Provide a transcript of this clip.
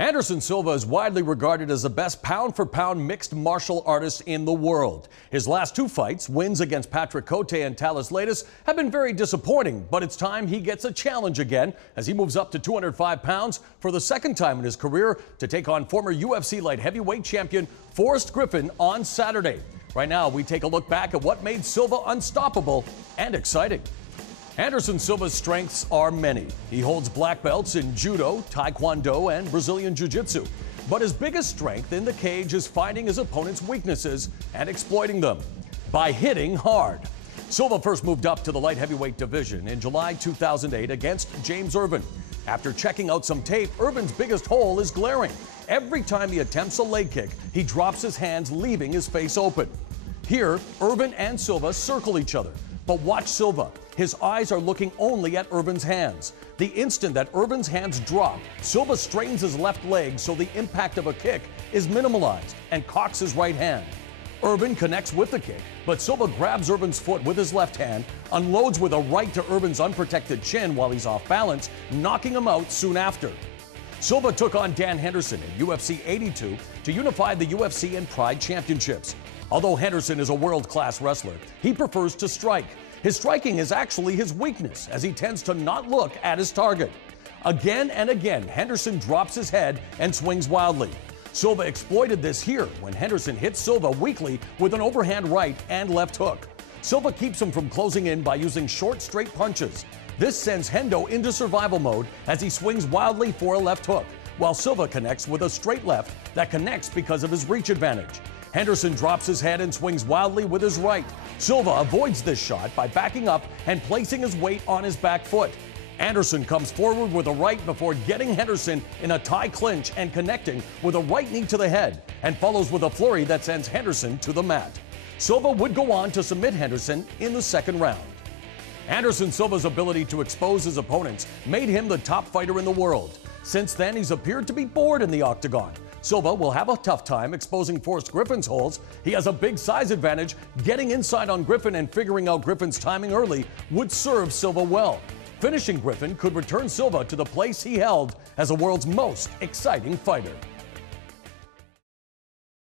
Anderson Silva is widely regarded as the best pound-for-pound mixed martial artist in the world. His last two fights, wins against Patrick Cote and Talis Latis, have been very disappointing, but it's time he gets a challenge again as he moves up to 205 pounds for the second time in his career to take on former UFC light heavyweight champion Forrest Griffin on Saturday. Right now, we take a look back at what made Silva unstoppable and exciting. Anderson Silva's strengths are many. He holds black belts in judo, taekwondo, and Brazilian jiu-jitsu. But his biggest strength in the cage is finding his opponent's weaknesses and exploiting them by hitting hard. Silva first moved up to the light heavyweight division in July 2008 against James Irvin. After checking out some tape, Irvin's biggest hole is glaring. Every time he attempts a leg kick, he drops his hands, leaving his face open. Here, Irvin and Silva circle each other. But watch Silva. His eyes are looking only at Irvin's hands. The instant that Irvin's hands drop, Silva straightens his left leg so the impact of a kick is minimalized and cocks his right hand. Irvin connects with the kick, but Silva grabs Irvin's foot with his left hand, unloads with a right to Irvin's unprotected chin while he's off balance, knocking him out soon after. Silva took on Dan Henderson in UFC 82 to unify the UFC and Pride championships. Although Henderson is a world-class wrestler, he prefers to strike. His striking is actually his weakness, as he tends to not look at his target. Again and again, Henderson drops his head and swings wildly. Silva exploited this here when Henderson hits Silva weakly with an overhand right and left hook. Silva keeps him from closing in by using short, straight punches. This sends Hendo into survival mode as he swings wildly for a left hook, while Silva connects with a straight left that connects because of his reach advantage. Henderson drops his head and swings wildly with his right. Silva avoids this shot by backing up and placing his weight on his back foot. Anderson comes forward with a right before getting Henderson in a tie clinch and connecting with a right knee to the head, and follows with a flurry that sends Henderson to the mat. Silva would go on to submit Henderson in the second round. Anderson Silva's ability to expose his opponents made him the top fighter in the world. Since then, he's appeared to be bored in the octagon. Silva will have a tough time exposing Forrest Griffin's holes. He has a big size advantage. Getting inside on Griffin and figuring out Griffin's timing early would serve Silva well. Finishing Griffin could return Silva to the place he held as the world's most exciting fighter.